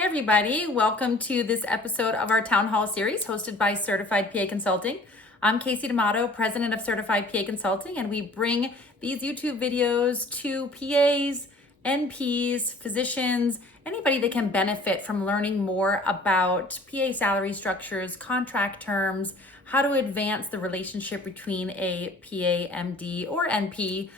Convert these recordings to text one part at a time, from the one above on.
Hey everybody, welcome to this episode of our Town Hall series hosted by Certified PA Consulting. I'm Casey D'Amato, president of Certified PA Consulting, and we bring these YouTube videos to PAs, NPs, physicians, anybody that can benefit from learning more about PA salary structures, contract terms, how to advance the relationship between a PA, MD, or NP,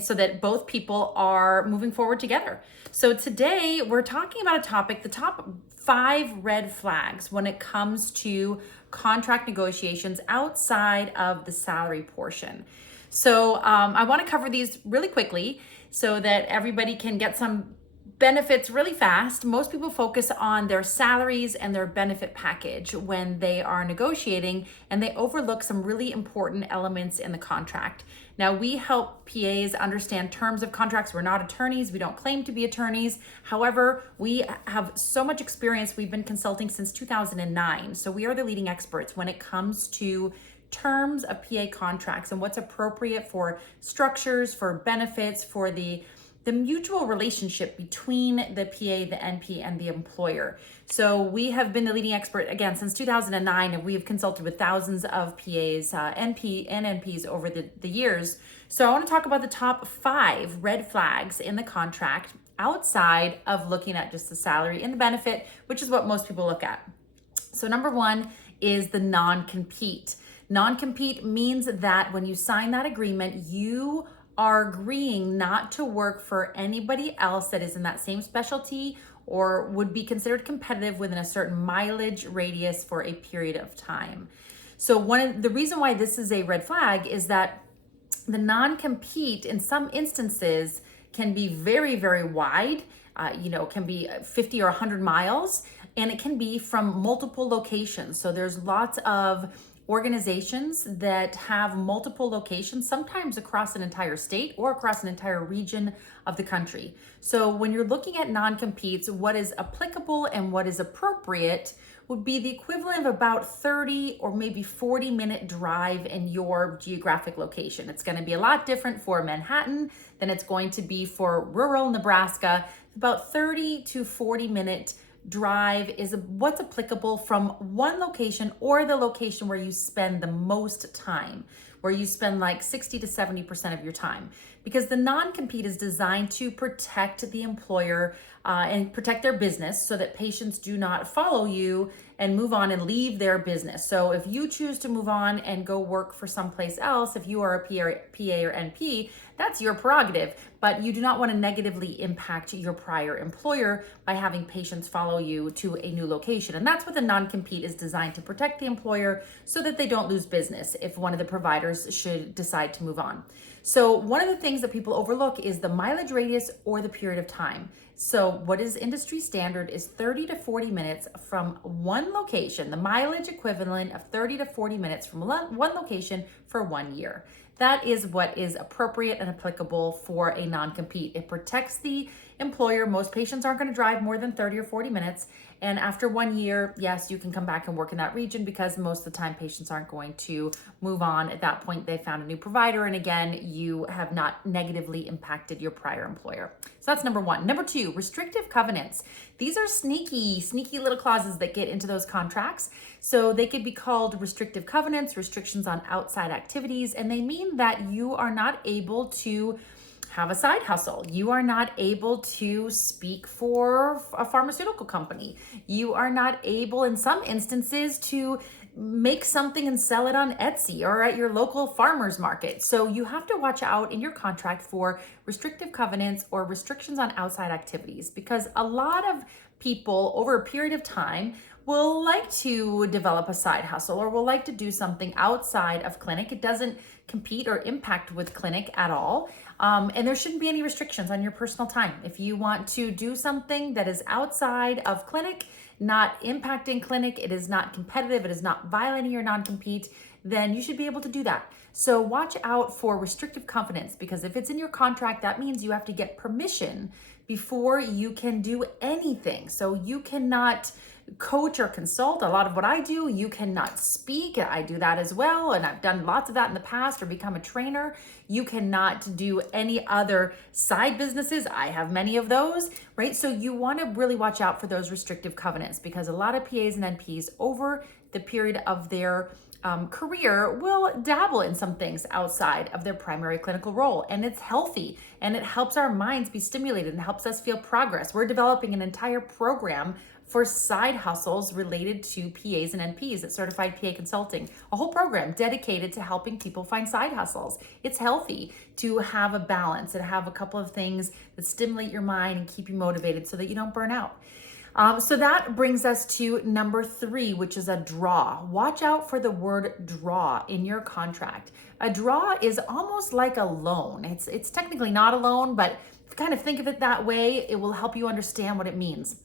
so that both people are moving forward together. So today we're talking about a topic, the top 5 red flags when it comes to contract negotiations outside of the salary portion. So I want to cover these really quickly so that everybody can get some benefits really fast. Most people focus on their salaries and their benefit package when they are negotiating, and they overlook some really important elements in the contract. Now, we help PAs understand terms of contracts. We're not attorneys. We don't claim to be attorneys. However, we have so much experience. We've been consulting since 2009. So we are the leading experts when it comes to terms of PA contracts and what's appropriate for structures, for benefits, for the mutual relationship between the PA, the NP, and the employer. So we have been the leading expert again since 2009, and we have consulted with thousands of PAs, NP and NPs over the years. So I want to talk about the top 5 red flags in the contract outside of looking at just the salary and the benefit, which is what most people look at. So number 1 is the non-compete. Non-compete means that when you sign that agreement, you are agreeing not to work for anybody else that is in that same specialty or would be considered competitive within a certain mileage radius for a period of time. So the reason why this is a red flag is that the non-compete in some instances can be very, very wide, can be 50 or 100 miles, and it can be from multiple locations. So there's lots of organizations that have multiple locations, sometimes across an entire state or across an entire region of the country. So when you're looking at non-competes, what is applicable and what is appropriate would be the equivalent of about 30 or maybe 40-minute drive in your geographic location. It's going to be a lot different for Manhattan than it's going to be for rural Nebraska. About 30 to 40-minute drive is what's applicable from one location or the location where you spend the most time, where you spend like 60 to 70% of your time, because the non-compete is designed to protect the employer and protect their business so that patients do not follow you and move on and leave their business. So if you choose to move on and go work for someplace else, if you are a PA or NP, that's your prerogative, but you do not want to negatively impact your prior employer by having patients follow you to a new location. And that's what the non-compete is designed to protect the employer so that they don't lose business if one of the providers should decide to move on. So one of the things that people overlook is the mileage radius or the period of time. So what is industry standard is 30 to 40 minutes from one location, the mileage equivalent of 30 to 40 minutes from one location for 1 year. That is what is appropriate and applicable for a non-compete. It protects the employer. Most patients aren't going to drive more than 30 or 40 minutes. And after 1 year, yes, you can come back and work in that region because most of the time patients aren't going to move on. At that point, they found a new provider. And again, you have not negatively impacted your prior employer. So that's number 1. Number 2, restrictive covenants. These are sneaky little clauses that get into those contracts. So they could be called restrictive covenants, restrictions on outside activities, and they mean that you are not able to have a side hustle. You are not able to speak for a pharmaceutical company. You are not able, in some instances, to make something and sell it on Etsy or at your local farmer's market. So you have to watch out in your contract for restrictive covenants or restrictions on outside activities, because a lot of people over a period of time will like to develop a side hustle or will like to do something outside of clinic. It doesn't compete or impact with clinic at all. And there shouldn't be any restrictions on your personal time. If you want to do something that is outside of clinic, not impacting clinic, it is not competitive, it is not violating your non-compete, then you should be able to do that. So watch out for restrictive covenants, because if it's in your contract, that means you have to get permission before you can do anything. So you cannot coach or consult. A lot of what I do, you cannot speak. I do that as well. And I've done lots of that in the past, or become a trainer. You cannot do any other side businesses. I have many of those, right? So you want to really watch out for those restrictive covenants, because a lot of PAs and NPs over the period of their career will dabble in some things outside of their primary clinical role. And it's healthy, and it helps our minds be stimulated and helps us feel progress. We're developing an entire program for side hustles related to PAs and NPs at Certified PA Consulting, a whole program dedicated to helping people find side hustles. It's healthy to have a balance and have a couple of things that stimulate your mind and keep you motivated so that you don't burn out. So that brings us to number 3, which is a draw. Watch out for the word draw in your contract. A draw is almost like a loan. It's technically not a loan, but if you kind of think of it that way, it will help you understand what it means.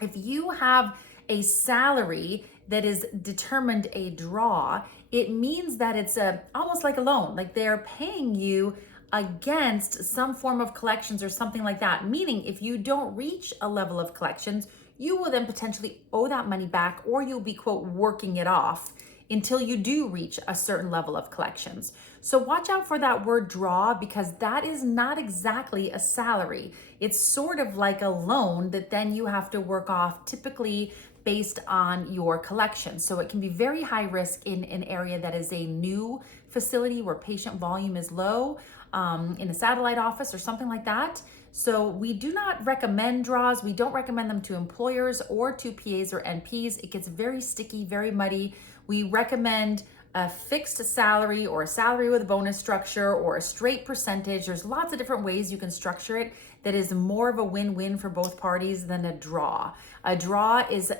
If you have a salary that is determined a draw, it means that it's almost like a loan, like they're paying you against some form of collections or something like that. Meaning if you don't reach a level of collections, you will then potentially owe that money back, or you'll be, quote, working it off until you do reach a certain level of collections. So watch out for that word draw, because that is not exactly a salary. It's sort of like a loan that then you have to work off, typically based on your collections. So it can be very high risk in an area that is a new facility where patient volume is low, in a satellite office or something like that. So we do not recommend draws. We don't recommend them to employers or to PAs or NPs. It gets very sticky, very muddy. We recommend a fixed salary, or a salary with a bonus structure, or a straight percentage. There's lots of different ways you can structure it that is more of a win-win for both parties than a draw. A draw is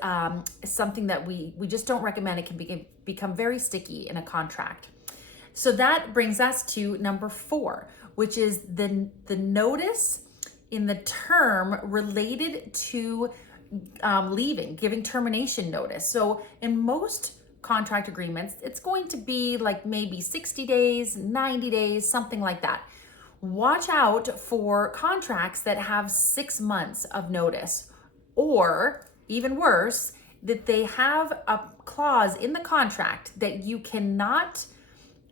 something that we just don't recommend. It can become very sticky in a contract. So that brings us to number 4, which is the notice in the term related to leaving, giving termination notice. So in most contract agreements, it's going to be like maybe 60 days, 90 days, something like that. Watch out for contracts that have 6 months of notice, or even worse, that they have a clause in the contract that you cannot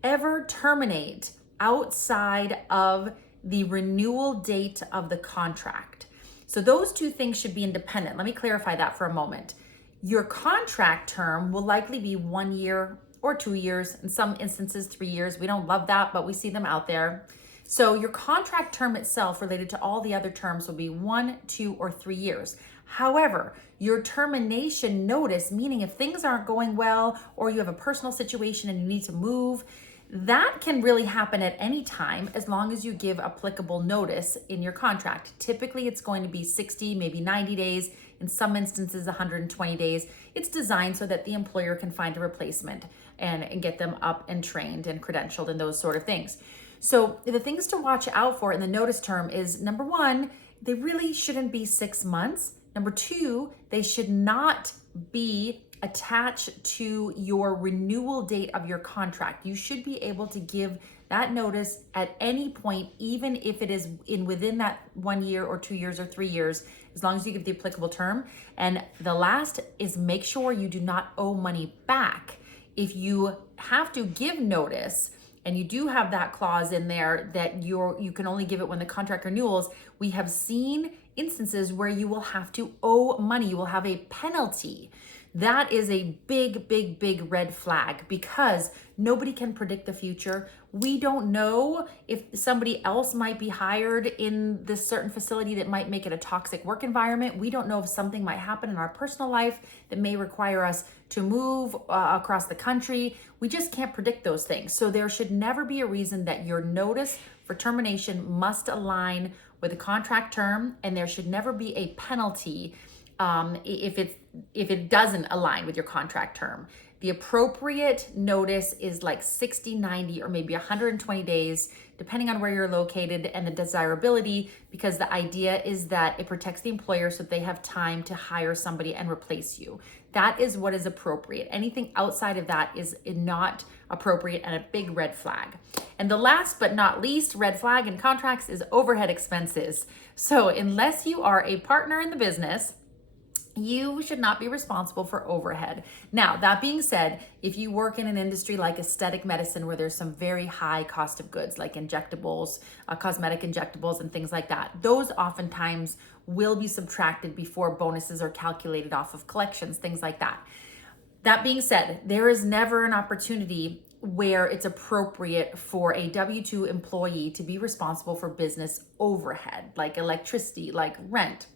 ever terminate outside of the renewal date of the contract. So those two things should be independent. Let me clarify that for a moment. Your contract term will likely be 1 year or 2 years, in some instances 3 years. We don't love that, but we see them out there. So your contract term itself, related to all the other terms, will be 1, 2, or 3 years. However, your termination notice, meaning if things aren't going well, or you have a personal situation and you need to move, that can really happen at any time, as long as you give applicable notice in your contract. Typically, it's going to be 60, maybe 90 days, in some instances 120 days. It's designed so that the employer can find a replacement and get them up and trained and credentialed and those sort of things. So the things to watch out for in the notice term is, number 1, they really shouldn't be 6 months. Number 2, they should not be attached to your renewal date of your contract. You should be able to give that notice at any point, even if it is within that 1 year or 2 years or 3 years, as long as you give the applicable term. And the last is, make sure you do not owe money back. If you have to give notice, and you do have that clause in there that you can only give it when the contract renewals, we have seen instances where you will have to owe money. You will have a penalty. That is a big, big, big red flag, because nobody can predict the future. We don't know if somebody else might be hired in this certain facility that might make it a toxic work environment. We don't know if something might happen in our personal life that may require us to move across the country. We just can't predict those things. So there should never be a reason that your notice for termination must align with a contract term, and there should never be a penalty if it doesn't align with your contract term. The appropriate notice is like 60, 90, or maybe 120 days, depending on where you're located and the desirability, because the idea is that it protects the employer so that they have time to hire somebody and replace you. That is what is appropriate. Anything outside of that is not appropriate and a big red flag. And the last but not least red flag in contracts is overhead expenses. So unless you are a partner in the business, you should not be responsible for overhead. Now, that being said, if you work in an industry like aesthetic medicine where there's some very high cost of goods like injectables, cosmetic injectables and things like that, those oftentimes will be subtracted before bonuses are calculated off of collections, things like that. That being said, there is never an opportunity where it's appropriate for a W-2 employee to be responsible for business overhead, like electricity, like rent,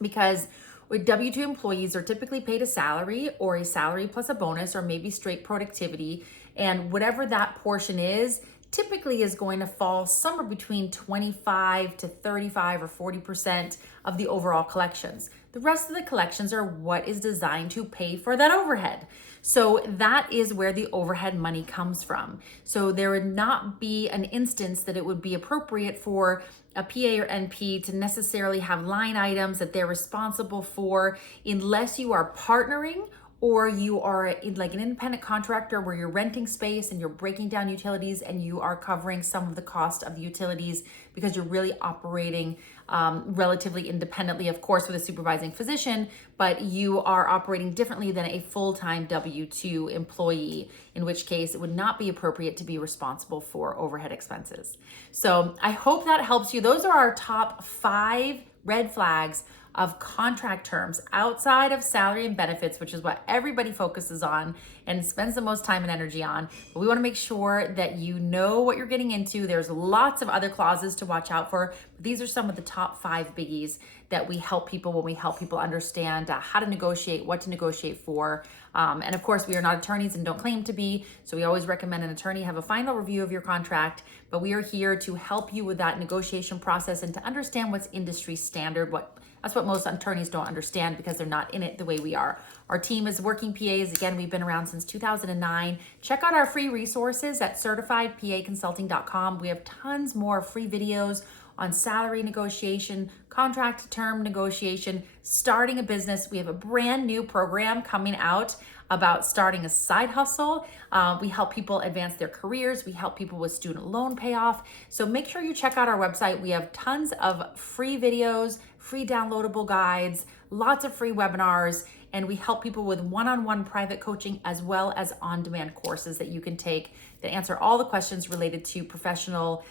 because with W-2 employees are typically paid a salary or a salary plus a bonus or maybe straight productivity. And whatever that portion is, typically is going to fall somewhere between 25 to 35 or 40% of the overall collections. The rest of the collections are what is designed to pay for that overhead. So that is where the overhead money comes from. So there would not be an instance that it would be appropriate for a PA or NP to necessarily have line items that they're responsible for unless you are partnering or you are like an independent contractor where you're renting space and you're breaking down utilities and you are covering some of the cost of the utilities because you're really operating relatively independently, of course, with a supervising physician, but you are operating differently than a full-time W-2 employee, in which case it would not be appropriate to be responsible for overhead expenses. So I hope that helps you. Those are our top 5 red flags of contract terms outside of salary and benefits, which is what everybody focuses on and spends the most time and energy on. But we want to make sure that you know what you're getting into. There's lots of other clauses to watch out for, but these are some of the top 5 biggies that we help people when we help people understand how to negotiate, what to negotiate for. And of course, we are not attorneys and don't claim to be, so we always recommend an attorney have a final review of your contract, but we are here to help you with that negotiation process and to understand what's industry standard. That's what most attorneys don't understand because they're not in it the way we are. Our team is working PAs. Again, we've been around since 2009. Check out our free resources at certifiedpaconsulting.com. We have tons more free videos on salary negotiation, contract to term negotiation, starting a business. We have a brand new program coming out about starting a side hustle. We help people advance their careers. We help people with student loan payoff. So make sure you check out our website. We have tons of free videos, free downloadable guides, lots of free webinars, and we help people with one-on-one private coaching as well as on-demand courses that you can take that answer all the questions related to professional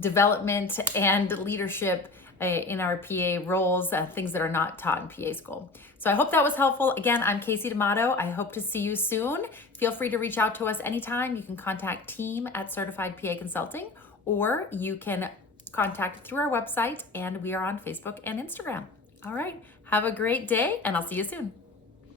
development and leadership in our PA roles, things that are not taught in PA school. So I hope that was helpful. Again, I'm Casey D'Amato. I hope to see you soon. Feel free to reach out to us anytime. You can contact team at Certified PA Consulting, or you can contact through our website, and we are on Facebook and Instagram. All right, have a great day, and I'll see you soon.